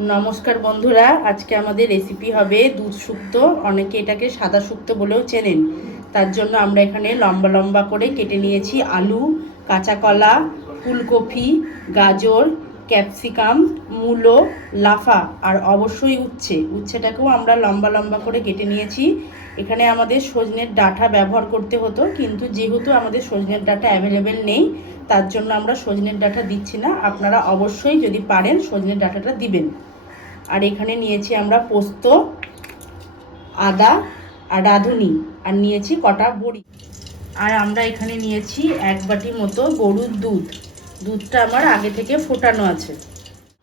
নমস্কার বন্ধুরা, আজকে আমাদের রেসিপি হবে দুধ শুক্তো। অনেকে এটাকে সাদা শুক্তো বলেও চেনেন। তার জন্য আমরা এখানে লম্বা লম্বা করে কেটে নিয়েছি আলু, কাঁচা কলা, ফুলকপি, গাজর, ক্যাপসিকাম, মূলো, লাফা আর অবশ্যই উচ্ছেটাকেও আমরা লম্বা লম্বা করে কেটে নিয়েছি। এখানে আমাদের সজনের ডাঁটা ব্যবহার করতে হতো, কিন্তু যেহেতু আমাদের সজনের ডাঁটা অ্যাভেলেবেল নেই, তার জন্য আমরা সজনের ডাঁটা দিচ্ছি না। আপনারা অবশ্যই যদি পারেন সজনের ডাঁটাটা দিবেন। আর এখানে নিয়েছি আমরা পোস্ত, আদা আর রাঁধুনি, আর নিয়েছি কটা বড়ি। আর আমরা এখানে নিয়েছি 1 বাটি মতো গরুর দুধ। দুধটা আমার আগে থেকে ফোটানো আছে।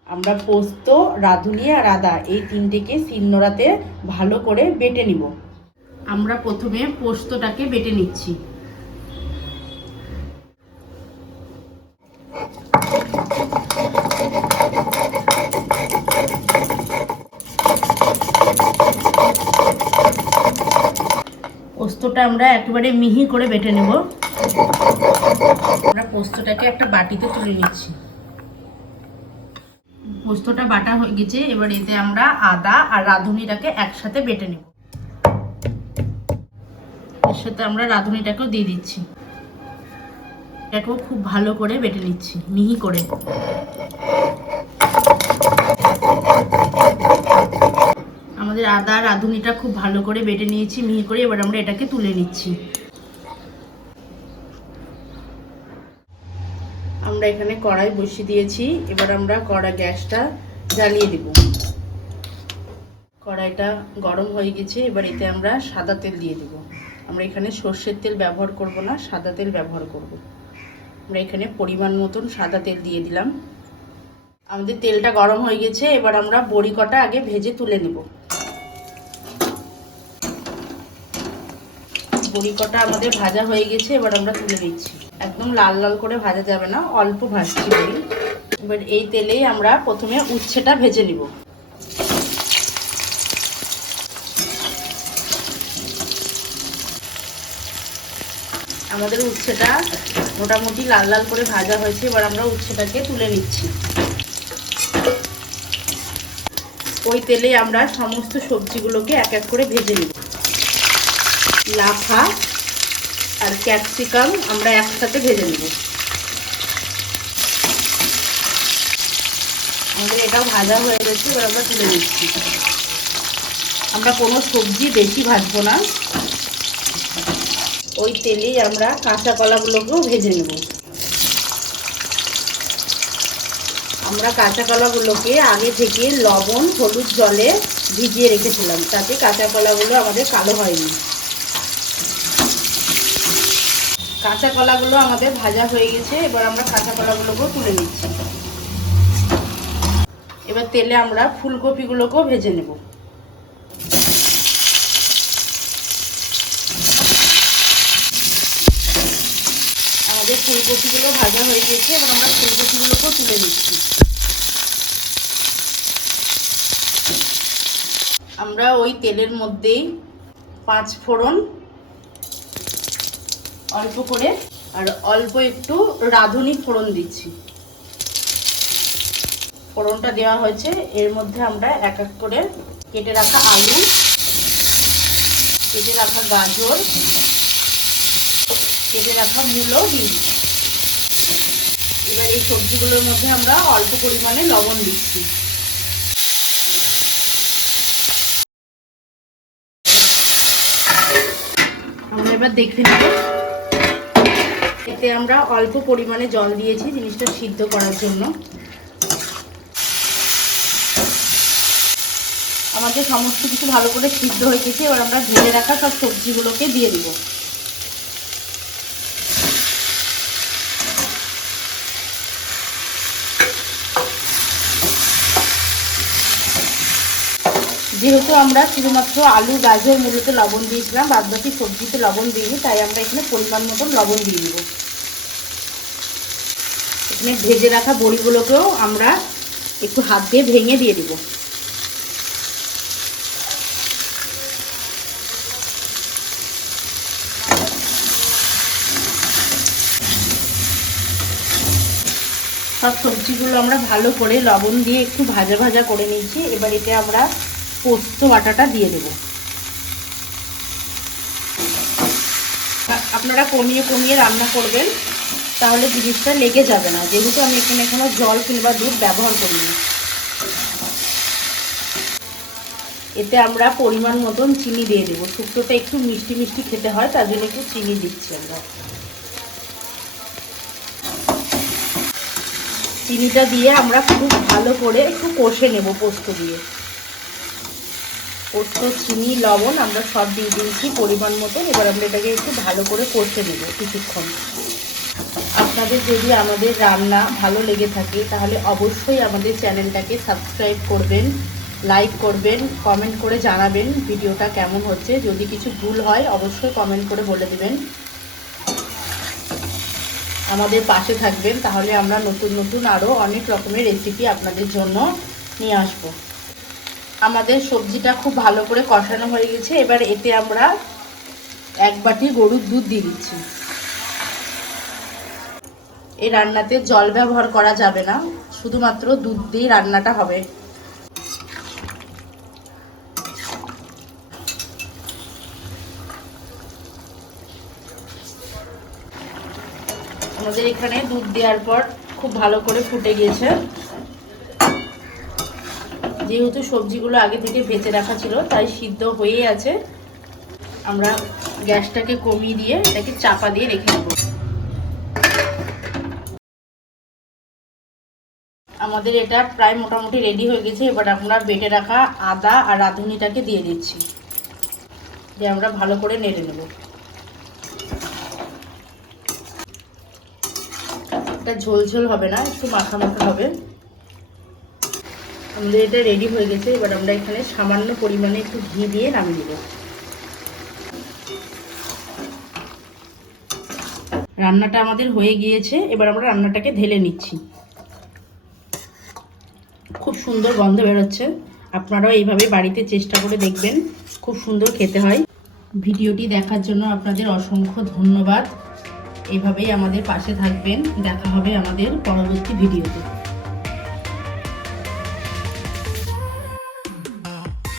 আমরা পোস্ত, রাঁধুনি আর আদা এই তিনটেকে শিলনোড়াতে ভালো করে বেটে নিব। আমরা প্রথমে পোস্তটাকে বেটে নিচ্ছি। পোস্তটা আমরা একেবারে মিহি করে বেটে নেব। আমরা পোস্তটাকে একটা বাটিতে তুলে নিচ্ছি। পোস্তটা বাটা হয়ে গেছে, এবার এতে আমরা আদা আর রাঁধুনিটাকে একসাথে বেটে নেব। এর সাথে আমরা রাঁধুনিটাকেও দিয়ে দিচ্ছি। এটাকেও খুব ভালো করে বেটে নিচ্ছি, মিহি করে। আমাদের আদা রাঁধুনিটা খুব ভালো করে বেটে নিয়েছি মিহি করে। এবার আমরা এটাকে তুলে নিচ্ছি। আমরা এখানে কড়াই বসিয়ে দিয়েছি। এবার আমরা গ্যাসটা জ্বালিয়ে দেব। কড়াইটা গরম হয়ে গেছে, এবার এতে আমরা সাদা তেল দিয়ে দেব। আমরা এখানে সর্ষের তেল ব্যবহার করব না, সাদা তেল ব্যবহার করব। আমরা এখানে পরিমাণ মতন সাদা তেল দিয়ে দিলাম। আমাদের তেলটা গরম হয়ে গেছে, এবার আমরা বড়ি কটা আগে ভেজে তুলে নেব। বড়ি কটা আমাদের ভাজা হয়ে গেছে, এবার আমরা তুলে নিচ্ছি। একদম লাল লাল করে ভাজা যাবে না, অল্প ভাজছি বড়ি। এবার এই তেলেই আমরা প্রথমে উচ্ছেটা ভেজে নিব। আমাদের উচ্ছেটা মোটামুটি লাল লাল করে ভাজা হয়েছে, এবার আমরা উচ্ছেটাকে তুলে নিচ্ছি। ওই তেলে আমরা সমস্ত সবজিগুলোকে এক এক করে ভেজে নিব। লাফা আর ক্যাপসিকাম আমরা একসাথে ভেজে নেব। আমাদের এটাও ভাজা হয়ে গেছে, এবার আমরা তুলে নিচ্ছি। আমরা কোনো সবজি বেশি ভাজবো না। ওই তেলেই আমরা কাঁচা কলাগুলোকেও ভেজে নেব। আমরা কাঁচা কলাগুলোকে আগে থেকে লবণ হলুদ জলে ভিজিয়ে রেখেছিলাম, তাতে কাঁচা কলাগুলো আমাদের কালো হয়নি। কাঁচা কলাগুলো আমাদের ভাজা হয়ে গেছে, এবার আমরা কাঁচা কলাগুলোকেও তুলে নিচ্ছি। এবার তেলে আমরা ফুলকপিগুলোকেও ভেজে নেব। আমাদের ফুলকপিগুলো ভাজা হয়ে গেছে, এবার আমরা ফুলকপিগুলোকেও তুলে নিচ্ছি। আমরা ওই তেলের মধ্যেই 5 ফোড়ন অল্প করে আর অল্প একটু রাঁধুনি ফোড়ন দিচ্ছি। ফোড়নটা দেওয়া হয়েছে, এর মধ্যে আমরা এক এক করে কেটে রাখা আলু, কেটে রাখা গাজর, কেটে রাখা মূলো দিই। এবার এই সবজিগুলোর মধ্যে আমরা অল্প পরিমাণে লবণ দিচ্ছি। আমরা এবার দেখে নেব। এতে আমরা অল্প পরিমাণে জল দিয়েছি জিনিসটা সিদ্ধ করার জন্য। আমাদের সমস্ত কিছু ভালো করে সিদ্ধ হয়ে গেছে, এবার আমরা ভেজে রাখা সব সবজিগুলোকে দিয়ে দিব। যেহেতু আমরা শুধুমাত্র আলু গাজর মূলোতে লবণ দিয়েছিলাম, বাদবাকি সবজিতে লবণ দিইনি, তাই আমরা এখানে পরিমাণ মতন লবণ দিয়ে দিব। এখানে ভেজে রাখা বড়িগুলোকেও আমরা একটু হাত দিয়ে ভেঙে দিয়ে দিব। সব সবজিগুলো আমরা ভালো করে লবণ দিয়ে একটু ভাজা ভাজা করে নিয়েছি। এবার এতে আমরা পোস্ত বাটাটা দিয়ে দেব। আপনারা কমিয়ে কমিয়ে রান্না করবেন, তাহলে জিনিসটা লেগে যাবে না, যেহেতু আমি এখানে কোনো জল কিংবা দুধ ব্যবহার করিনি। এতে আমরা পরিমাণ মতন চিনি দিয়ে দেবো। শুক্তোটা একটু মিষ্টি মিষ্টি খেতে হয়, তার জন্য একটু চিনি দিচ্ছি আমরা। চিনিটা দিয়ে আমরা খুব ভালো করে একটু কষে নেব পোস্ত দিয়ে। পোস্ত, চিনি, লবণ আমরা সব দিয়ে দিয়েছি পরিমাণ মতন। এবার আমরা এটাকে একটু ভালো করে কষে নেব কিছুক্ষণ। আপনাদের যদি আমাদের রান্না ভালো লেগে থাকে তাহলে অবশ্যই আমাদের চ্যানেলটাকে সাবস্ক্রাইব করবেন, লাইক করবেন, কমেন্ট করে জানাবেন ভিডিওটা কেমন হচ্ছে। যদি কিছু ভুল হয় অবশ্যই কমেন্ট করে বলে দেবেন। আমাদের পাশে থাকবেন, তাহলে আমরা নতুন নতুন আরও অনেক রকমের রেসিপি আপনাদের জন্য নিয়ে আসব। আমাদের সবজিটা খুব ভালো করে কষানো হয়ে গেছে। এবার এতে আমরা 1 বাটি গরুর দুধ দিয়ে দিচ্ছি। এই রান্নাতে জল ব্যবহার করা যাবে না, শুধুমাত্র দুধ দিয়ে রান্নাটা হবে। আমাদের এখানে দুধ দেওয়ার পর খুব ভালো করে ফুটে গিয়েছে। যেহেতু সবজিগুলো আগে থেকে ভেজে রাখা ছিল তাই সিদ্ধ হয়েই আছে। আমরা গ্যাসটাকে কমিয়ে দিয়ে এটাকে চাপা দিয়ে রেখে দেব। আমাদের এটা প্রায় মোটামুটি রেডি হয়ে গেছে। এবার আমরা বেটে রাখা আদা আর রাঁধুনিটাকে দিয়ে দিচ্ছি, দিয়ে আমরা ভালো করে নেড়ে নেব। এটা ঝোল ঝোল হবে না, একটু মাখা মাখা হবে। আমাদের এটা রেডি হয়ে গেছে। এবার আমরা এখানে সামান্য পরিমাণে একটু ঘি দিয়ে নামিয়ে দেব। রান্নাটা আমাদের হয়ে গিয়েছে। এবার আমরা রান্নাটাকে ঢেলে নিচ্ছি। খুব সুন্দর গন্ধ বেরোচ্ছে। আপনারাও এইভাবে বাড়িতে চেষ্টা করে দেখবেন, খুব সুন্দর খেতে হয়। ভিডিওটি দেখার জন্য আপনাদের অসংখ্য ধন্যবাদ। এইভাবেই আমাদের পাশে থাকবেন। দেখা হবে আমাদের পরবর্তী ভিডিওতে।